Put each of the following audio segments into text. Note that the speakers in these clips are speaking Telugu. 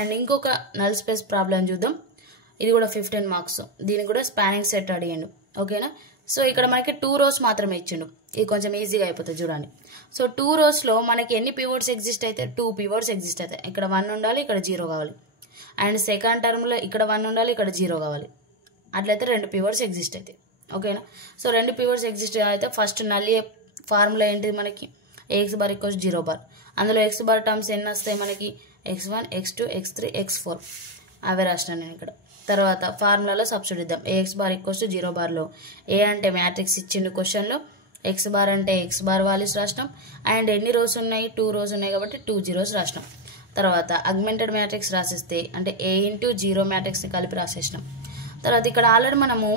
అండ్ ఇంకొక నల్ స్పేస్ ప్రాబ్లం చూద్దాం. ఇది కూడా 15 మార్క్స్. దీనికి కూడా స్పానింగ్ సెట్ అడిగిండు. ఓకేనా. సో ఇక్కడ మనకి 2 rows మాత్రమే ఇచ్చిండు. ఇది కొంచెం ఈజీగా అయిపోతుంది చూడండి. సో 2 rowsలో మనకి ఎన్ని పివోట్స్ ఎగ్జిస్ట్ అయితే 2 పివోట్స్ ఎగ్జిస్ట్ అవుతాయి. ఇక్కడ 1 ఉండాలి, ఇక్కడ 0 కావాలి. అండ్ సెకండ్ టర్మ్లో ఇక్కడ 1 ఉండాలి, ఇక్కడ 0 కావాలి. అట్లయితే 2 పివోట్స్ ఎగ్జిస్ట్ అవుతాయి. ఓకేనా. సో 2 పివోట్స్ ఎగ్జిస్ట్ అయితే ఫస్ట్ నల్ ఫార్ములా ఏంటిది మనకి AX బార్ ఈక్వల్స్ 0 బార్. అందులో X బార్ టర్మ్స్ ఎన్ని వస్తాయి మనకి X1, X2, X3, X4 అవే రాసినాను నేను ఇక్కడ. తర్వాత ఫార్ములాలో సబ్స్టిట్యూట్ ఇద్దాం. AX బార్ ఈక్వల్స్ 0 బార్లో ఏ అంటే మ్యాట్రిక్స్ ఇచ్చిండు క్వశ్చన్లో, X బార్ అంటే X బార్ వాల్యూస్ రాసినాం. అండ్ ఎన్ని రోస్ ఉన్నాయి 2 rows ఉన్నాయి కాబట్టి 2 zeros రాసినాం. తర్వాత అగ్మెంటెడ్ మ్యాట్రిక్స్ రాసిస్తే అంటే A ఇంటూ 0 మ్యాట్రిక్స్ని కలిపి రాసేసినాం. తర్వాత ఇక్కడ ఆల్రెడీ మనము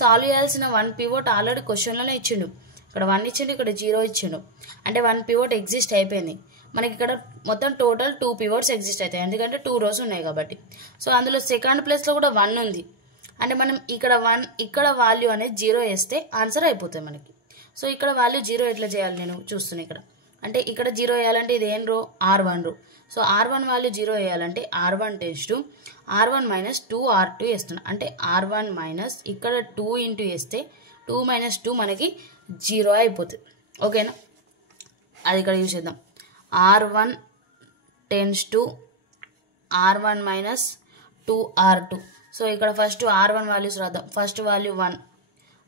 సాల్వ్ చేయాల్సిన 1 పివోట్ ఆల్రెడీ క్వశ్చన్లోనే ఇచ్చిండు. ఇక్కడ 1 ఇచ్చిండు, ఇక్కడ 0 ఇచ్చిండు. అంటే 1 పివోట్ ఎగ్జిస్ట్ అయిపోయింది. మనకి ఇక్కడ మొత్తం టోటల్ 2 పివోట్స్ ఎగ్జిస్ట్ అవుతాయి, ఎందుకంటే 2 rows ఉన్నాయి కాబట్టి. సో అందులో సెకండ్ ప్లేస్లో కూడా 1 ఉంది. అంటే మనం ఇక్కడ వాల్యూ అనేది 0 వేస్తే ఆన్సర్ అయిపోతుంది మనకి. సో ఇక్కడ వాల్యూ 0 ఎట్లా చేయాలి నేను చూస్తున్నాను ఇక్కడ. అంటే ఇక్కడ 0 వేయాలంటే ఇది ఏం రో R1 రో. సో R1 వాల్యూ 0 వేయాలంటే R1 → R1 - 2R2 వేస్తున్నా. అంటే R1 మైనస్ ఇక్కడ 2 ఇంటూ వేస్తే 2 - 2 మనకి 0 అయిపోతుంది. ఓకేనా. అది ఇక్కడ యూజ్ చేద్దాం. R1 → R1 - 2R2. సో ఇక్కడ ఫస్ట్ R1 వాల్యూస్ రాద్దాం. First value 1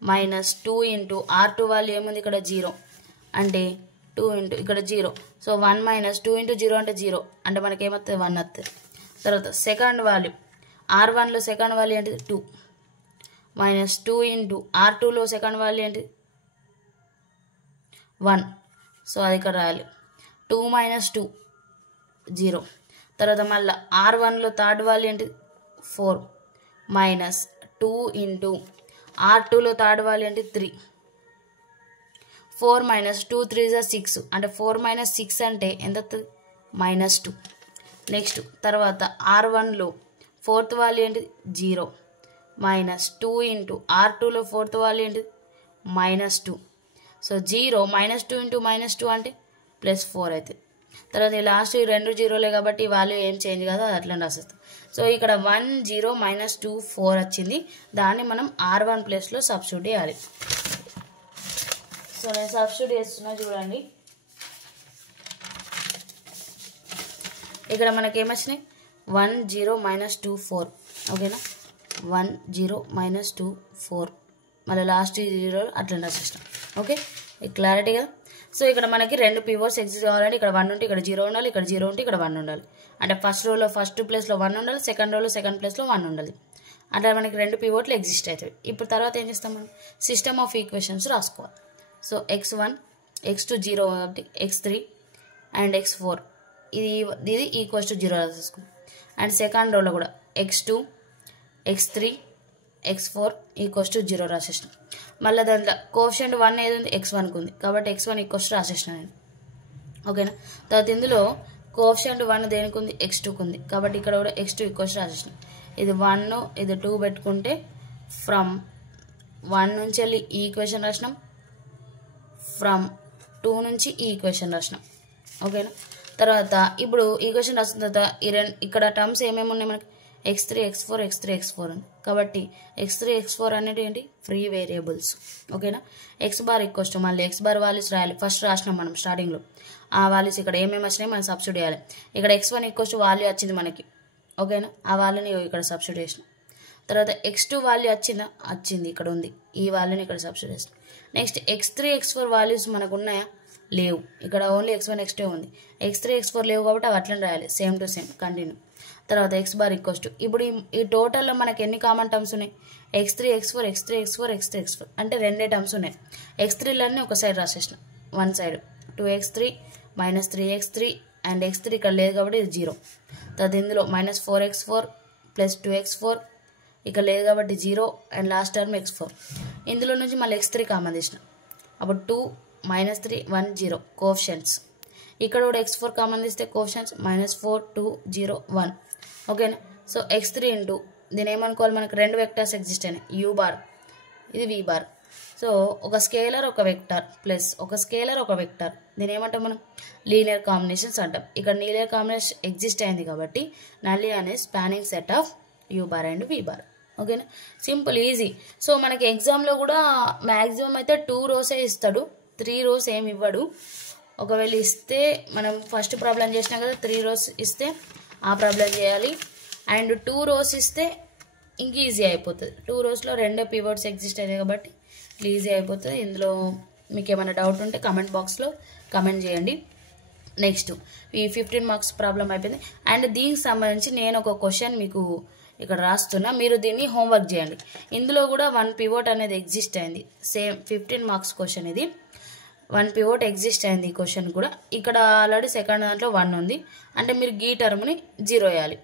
minus 2 into R2 value ఏముంది ఇక్కడ 0 అంటే 2 ఇంటూ ఇక్కడ 0. సో 1 - 2 ఇంటూ 0 అంటే 0 అంటే మనకి ఏమవుతుంది 1 వస్తుంది. తర్వాత సెకండ్ వాల్యూ R1లో సెకండ్ వాల్యూ ఏంటి 2 మైనస్ 2 ఇంటూ R2లో సెకండ్ వాల్యూ ఏంటి 1. సో అది ఇక్కడ రాయాలి 2 - 2 0. తర్వాత మళ్ళీ R1లో థర్డ్ వాల్యూ ఏంటి 4 మైనస్ 2 ఇంటూ R2లో థర్డ్ వాల్యూ ఏంటి 3. 4 - 2 3 = 6 అంటే 4 - 6 అంటే ఎంత వస్తుంది -2. నెక్స్ట్ తర్వాత R1లో ఫోర్త్ వాల్యూ ఏంటి 0 మైనస్ 2 ఇంటూ R2లో ఫోర్త్ వాల్యూ ఏంటి -2. సో 0 -2 ఇంటూ -2 అంటే +4 అవుతుంది. తర్వాత ఈ లాస్ట్ ఈ 2 జీరోలే కాబట్టి ఈ వాల్యూ ఏం చేంజ్ కాదు, అది అట్లా రాసేస్తాం. సో ఇక్కడ 1 0 -2 4 వచ్చింది. దాన్ని మనం R1 ప్లేస్లో సబ్స్టిట్యూట్ చేయాలి. సో నేను సబ్స్టిట్యూట్ చేస్తున్నా చూడండి. ఇక్కడ మనకి ఏమొచ్చినాయి 1 0 -2 4. ఓకేనా. 1 0 -2 4 మళ్ళీ లాస్ట్ 0 అట్లా రాసేస్తాం. ఓకే క్లారిటీ కదా. సో ఇక్కడ మనకి 2 పివోట్స్ ఎగ్జిస్ట్ కావాలంటే ఇక్కడ 1 ఉంటే ఇక్కడ 0 ఉండాలి, ఇక్కడ 0 ఉంటే ఇక్కడ 1 ఉండాలి. అంటే ఫస్ట్ రోలో ఫస్ట్ ప్లేస్లో 1 ఉండాలి, సెకండ్ రోలో సెకండ్ ప్లేస్లో 1 ఉండాలి. అట్లా మనకి 2 పివోట్లు ఎగ్జిస్ట్ అవుతాయి. ఇప్పుడు తర్వాత ఏం చేస్తాం మనం సిస్టమ్ ఆఫ్ ఈక్వేషన్స్ రాసుకోవాలి. సో X1 X2 0 కాబట్టి X3 అండ్ X4 ఇది ఈక్వల్స్ టు 0 రాసేసుకుంటాం. అండ్ సెకండ్ రోలో కూడా X2 X3 X4 equals to 0 రాసేసినాం. మళ్ళీ దాంట్లో కోఎఫిషియంట్ 1 ఏది ఉంది X1కు ఉంది కాబట్టి X1 ఈక్వల్స్ టు రాసేసిన నేను. ఓకేనా. తర్వాత ఇందులో కోఎఫిషియంట్ 1 దేనికి ఉంది X2కు ఉంది కాబట్టి ఇక్కడ కూడా X2 ఈక్వల్స్ రాసేసిన. ఇది 1 ఇది 2 పెట్టుకుంటే ఫ్రమ్ 1 నుంచి వెళ్ళి ఈ ఈక్వేషన్ రాసినాం, ఫ్రమ్ 2 నుంచి ఈ ఈక్వేషన్ రాసినాం. ఓకేనా. తర్వాత ఇప్పుడు ఈక్వేషన్ రాసిన తర్వాత ఇక్కడ టర్మ్స్ ఏమేమి ఉన్నాయి మనకి X3 X4 X3 X4 ఉంది కాబట్టి X3 X4 అనేది ఏంటి ఫ్రీ వేరియబుల్స్. ఓకేనా. X బార్ ఈక్వల్స్ టు మళ్ళీ X బార్ వాల్యూస్ రాయాలి. ఫస్ట్ రాసినాం మనం స్టార్టింగ్లో ఆ వాల్యూస్ ఇక్కడ ఏమేమి వచ్చినాయి మనం సబ్స్టిట్యూట్ చేయాలి. ఇక్కడ X1 ఈక్వల్స్ టు వాల్యూ వచ్చింది మనకి. ఓకేనా. ఆ వాల్యూని ఇక్కడ సబ్స్టిట్యూట్ చేసినాం. తర్వాత X2 వాల్యూ వచ్చింది ఇక్కడ ఉంది, ఈ వాల్యూని ఇక్కడ సబ్స్టిట్యూట్ చేసినాం. నెక్స్ట్ X3 X4 వాల్యూస్ మనకు ఉన్నాయా లేవు, ఇక్కడ ఓన్లీ X1 X2 ఉంది. X3 X4 లేవు కాబట్టి అవి అట్లనే రాయాలి సేమ్ టు సేమ్ కంటిన్యూ. తర్వాత X బార్ ఈక్వల్స్ టు ఇప్పుడు ఈ టోటల్లో మనకి ఎన్ని కామన్ టర్మ్స్ ఉన్నాయి X3 X4 X3 X4 X3 X4 అంటే 2 టర్మ్స్ ఉన్నాయి. X3లన్నీ ఒక సైడ్ రాసేసిన, one side 2X3 -3X3 and X3 ఇక్కడ లేదు కాబట్టి ఇది 0. తర్వాత ఇందులో -4X4 + 2X4 ఇక్కడ లేదు కాబట్టి 0 అండ్ లాస్ట్ టర్మ్ X4. ఇందులో నుంచి మళ్ళీ X3 కామన్ తీసిన అప్పుడు 2 -3 1 0 కోఎఫిషియంట్స్. ఇక్కడ కూడా X4 కామన్ తీస్తే కోఎఫిషియంట్స్ -4 2 0 1. ఓకేనా. సో X3 ఇంటూ దీని ఏమనుకోవాలి మనకు 2 వెక్టర్స్ ఎగ్జిస్ట్ అయినాయి U బార్ ఇది V బార్. సో ఒక స్కేలర్ ఒక వెక్టర్ ప్లస్ ఒక స్కేలర్ ఒక వెక్టర్ దీని ఏమంటాం మనం లీనియర్ కాంబినేషన్స్ అంటాం. ఇక్కడ లీనియర్ కాంబినేషన్ ఎగ్జిస్ట్ అయింది కాబట్టి నల్లి అనే spanning set of U bar and V bar. ఓకేనా, సింపుల్ ఈజీ. సో మనకి ఎగ్జామ్లో కూడా మ్యాక్సిమం అయితే 2 rows ఇస్తాడు, 3 rows ఏమి ఇవ్వడు. ఒకవేళ ఇస్తే మనం ఫస్ట్ ప్రాబ్లం చేసినాం కదా 3 rows ఇస్తే ఆ ప్రాబ్లం చేయాలి. అండ్ 2 rows ఇస్తే ఇంక ఈజీ అయిపోతుంది. 2 rowsలో 2 పివట్స్ ఎగ్జిస్ట్ అయ్యాయి కాబట్టి ఈజీ అయిపోతుంది. ఇందులో మీకు ఏమైనా డౌట్ ఉంటే కమెంట్ బాక్స్లో కమెంట్ చేయండి. నెక్స్ట్ ఈ 15 marks ప్రాబ్లం అయిపోయింది. అండ్ దీనికి సంబంధించి నేను ఒక క్వశ్చన్ మీకు ఇక్కడ రాస్తున్నా, మీరు దీన్ని హోంవర్క్ చేయండి. ఇందులో కూడా 1 pivot అనేది ఎగ్జిస్ట్ అయింది. సేమ్ 15 marks క్వశ్చన్ ఇది. 1 pivot ఎగ్జిస్ట్ అయింది ఈ క్వశ్చన్ కూడా. ఇక్కడ ఆల్రెడీ సెకండ్ దాంట్లో 1 ఉంది అంటే మీరు ఈ టర్మ్ని 0 వేయాలి,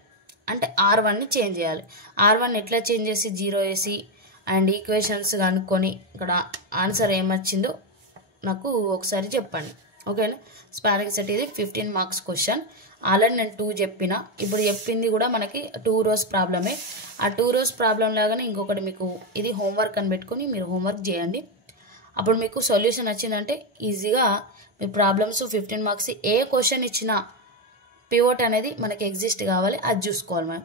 అంటే R1ని చేంజ్ చేయాలి. R1 ఎట్లా చేంజ్ చేసి 0 వేసి అండ్ ఈక్వేషన్స్ కనుక్కొని ఇక్కడ ఆన్సర్ ఏమొచ్చిందో నాకు ఒకసారి చెప్పండి. ఓకేనా, స్పానింగ్ సెట్ ఇది 15 marks క్వశ్చన్. ఆల్రెడీ నేను 2 చెప్పిన, ఇప్పుడు చెప్పింది కూడా మనకి 2 rows ప్రాబ్లమే. ఆ 2 rows ప్రాబ్లం లాగానే ఇంకొకటి మీకు ఇది హోంవర్క్ అని పెట్టుకొని మీరు హోంవర్క్ చేయండి. అప్పుడు మీకు సొల్యూషన్ వచ్చిందంటే ఈజీగా మీ ప్రాబ్లమ్స్ 15 marks ఏ క్వశ్చన్ ఇచ్చినా పివోట్ అనేది మనకి ఎగ్జిస్ట్ కావాలి, అది చూసుకోవాలి. మనం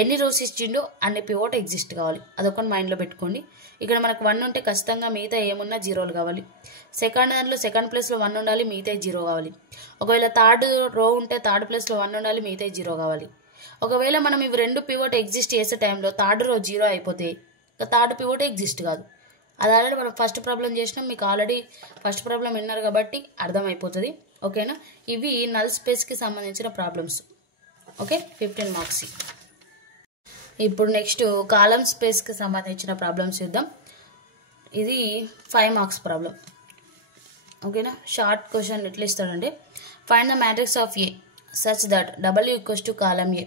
ఎన్ని rows ఇచ్చిండో అన్ని పివోట్ ఎగ్జిస్ట్ కావాలి, అదొకటి మైండ్లో పెట్టుకోండి. ఇక్కడ మనకు 1 ఉంటే ఖచ్చితంగా మిగతా ఏమున్నా 0 కావాలి. సెకండ్ దాంట్లో సెకండ్ ప్లేస్లో 1 ఉండాలి, మిగతా 0 కావాలి. ఒకవేళ థర్డ్ రో ఉంటే థర్డ్ ప్లేస్లో 1 ఉండాలి, మిగతా 0 కావాలి. ఒకవేళ మనం ఇవి 2 పివోట్ ఎగ్జిస్ట్ చేసే టైంలో థర్డ్ రో 0 అయిపోతే ఇక థర్డ్ పివోట్ ఎగ్జిస్ట్ కాదు. అది ఆల్రెడీ మనం ఫస్ట్ ప్రాబ్లం చేసినాం, మీకు ఆల్రెడీ ఫస్ట్ ప్రాబ్లం విన్నారు కాబట్టి అర్థమైపోతుంది. ఓకేనా, ఇవి నల్ స్పేస్కి సంబంధించిన ప్రాబ్లమ్స్. Okay, 15 marks. ఇప్పుడు నెక్స్ట్ కాలమ్ స్పేస్కి సంబంధించిన ప్రాబ్లమ్స్ చూద్దాం. ఇది 5 marks ప్రాబ్లం. ఓకేనా, షార్ట్ క్వశ్చన్ ఎట్లా ఇస్తాడంటే find the matrix of A such that W equals to column A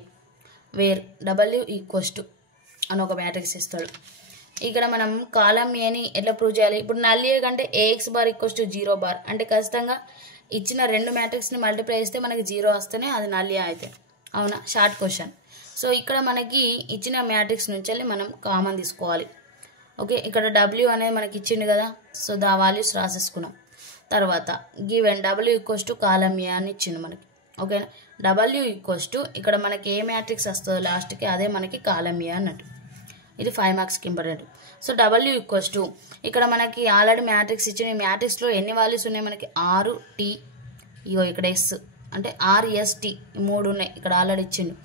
where W equals to అని ఒక మ్యాట్రిక్స్ ఇస్తాడు. ఇక్కడ మనం కాలమ్ ఏని ఎట్లా ప్రూవ్ చేయాలి? ఇప్పుడు నల్ ఏ కంటే AX bar equals to 0 bar అంటే ఖచ్చితంగా ఇచ్చిన 2 మ్యాట్రిక్స్ని మల్టిప్లై చేస్తే మనకి 0 వస్తేనే అది నల్ ఏ అయితే. అవునా, షార్ట్ క్వశ్చన్. సో ఇక్కడ మనకి ఇచ్చిన మ్యాట్రిక్స్ నుంచి మనం కామన్ తీసుకోవాలి. ఓకే, ఇక్కడ W అనేది మనకి ఇచ్చిండు కదా, సో దా వాల్యూస్ రాసేసుకున్నాం. తర్వాత given W equals to column A అని ఇచ్చిండు మనకి. ఓకేనా, W ఈక్వల్స్ టు ఇక్కడ మనకి ఏ మ్యాట్రిక్స్ వస్తుందో లాస్ట్కి అదే మనకి కాలమ్ ఏ అన్నట్టు. ఇది 5 marksకి important. So W equals to ఇక్కడ మనకి ఆల్రెడీ మ్యాట్రిక్స్ ఇచ్చిన ఈ మ్యాట్రిక్స్లో ఎన్ని వాల్యూస్ ఉన్నాయి మనకి RT, ఇగో ఇక్కడ S అంటే RST 3 ఉన్నాయి ఇక్కడ ఆల్రెడీ ఇచ్చిండు.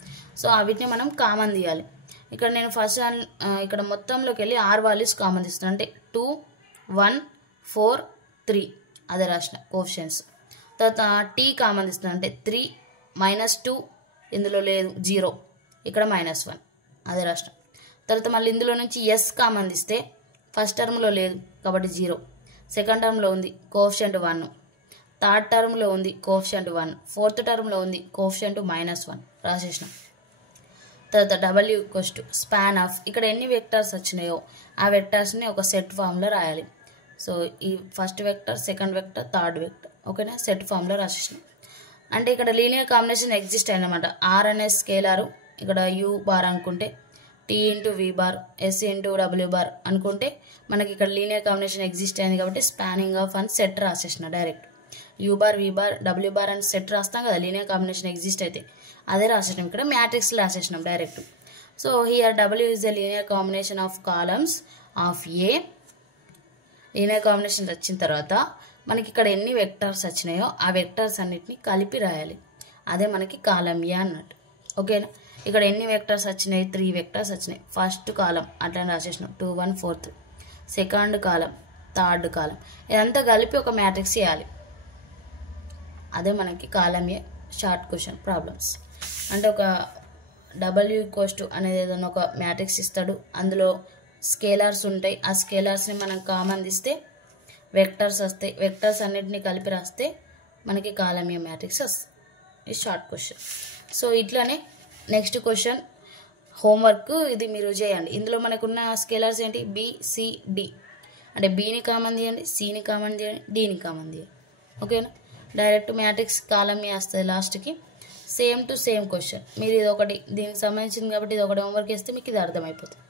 సో వీటిని మనం కామన్ తీయాలి. ఇక్కడ నేను ఫస్ట్ ఇక్కడ మొత్తంలోకి వెళ్ళి R వాల్యూస్ కామన్ తీస్తున్నాను, అంటే 2, 1, 4, 3 అదే రాసిన కోఎఫిషియెంట్స్. తర్వాత T కామన్ తీస్తున్నాను, అంటే 3, -2 ఇందులో లేదు 0, ఇక్కడ -1 అదే రాసిన. తర్వాత మళ్ళీ ఇందులో నుంచి S కామన్ తీస్తే ఫస్ట్ టర్మ్లో లేదు కాబట్టి 0, సెకండ్ టర్మ్లో ఉంది కోఎఫిషియెంట్ 1, థర్డ్ టర్మ్లో ఉంది కోఎఫిషియెంట్ 1, ఫోర్త్ టర్మ్లో ఉంది కోఎఫిషియెంట్ -1 రాసేసినాం. తర్వాత W equals to span of ఇక్కడ ఎన్ని వెక్టర్స్ వచ్చినాయో ఆ వెక్టర్స్ని ఒక సెట్ ఫామ్లో రాయాలి. సో ఈ first vector, second vector, third vector. ఓకేనా, సెట్ ఫామ్లో రాసేసినాం. అంటే ఇక్కడ లీనియర్ కాంబినేషన్ ఎగ్జిస్ట్ అయిందన్నమాట. R అనే స్కేలారు ఇక్కడ U బార్ అనుకుంటే T into V bar S into W bar అనుకుంటే మనకి ఇక్కడ లీనియర్ కాంబినేషన్ ఎగ్జిస్ట్ అయింది కాబట్టి స్పానింగ్ ఆఫ్ అని సెట్ రాసేసిన direct. U bar V bar W bar అని సెట్ రాస్తాం కదా లీనియర్ కాంబినేషన్ ఎగ్జిస్ట్ అయితే, అదే రాసేసినాం. ఇక్కడ మ్యాట్రిక్స్ రాసేసినాం direct. So here W is the linear combination of columns of A. Linear combination వచ్చిన తర్వాత మనకి ఇక్కడ ఎన్ని వెక్టర్స్ వచ్చినాయో ఆ వెక్టర్స్ అన్నిటిని కలిపి రాయాలి, అదే మనకి కాలమ్ ఏ అన్నట్టు. ఓకేనా, ఇక్కడ ఎన్ని వెక్టర్స్ వచ్చినాయి? 3 వెక్టర్స్ వచ్చినాయి. ఫస్ట్ కాలం అట్లా రాసేసినాం 2, 1, 4, సెకండ్ కాలం, థర్డ్ కాలం, ఇదంతా కలిపి ఒక మ్యాట్రిక్స్ చేయాలి, అదే మనకి కాలమ్ ఏ షార్ట్ క్వశ్చన్ ప్రాబ్లమ్స్. అంటే ఒక W ఈక్వల్స్ టు అనేది ఏదైనా ఒక మ్యాట్రిక్స్ ఇస్తాడు, అందులో స్కేలార్స్ ఉంటాయి, ఆ స్కేలార్స్ని మనం కామన్ తీస్తే వెక్టర్స్ వస్తాయి, వెక్టర్స్ అన్నిటిని కలిపి రాస్తే మనకి కాలమ్ ఏ మ్యాట్రిక్స్ వస్తాయి. ఇది షార్ట్ క్వశ్చన్. సో ఇట్లానే నెక్స్ట్ క్వశ్చన్ హోంవర్క్ ఇది మీరు చేయండి. ఇందులో మనకున్న స్కేలర్స్ ఏంటి? B, C, D. అంటే Bని కామన్ తీయండి, Cని కామన్ తీయండి, Dని కామన్ తీయండి. ఓకేనా, డైరెక్ట్ మ్యాట్రిక్స్ కాలమ్ ఏ వస్తుంది లాస్ట్కి. Same to same question. మీరు ఇది ఒకటి దీనికి సంబంధించింది కాబట్టి ఇది ఒకటి హోంవర్క్ చేస్తే మీకు ఇది అర్థమైపోతుంది.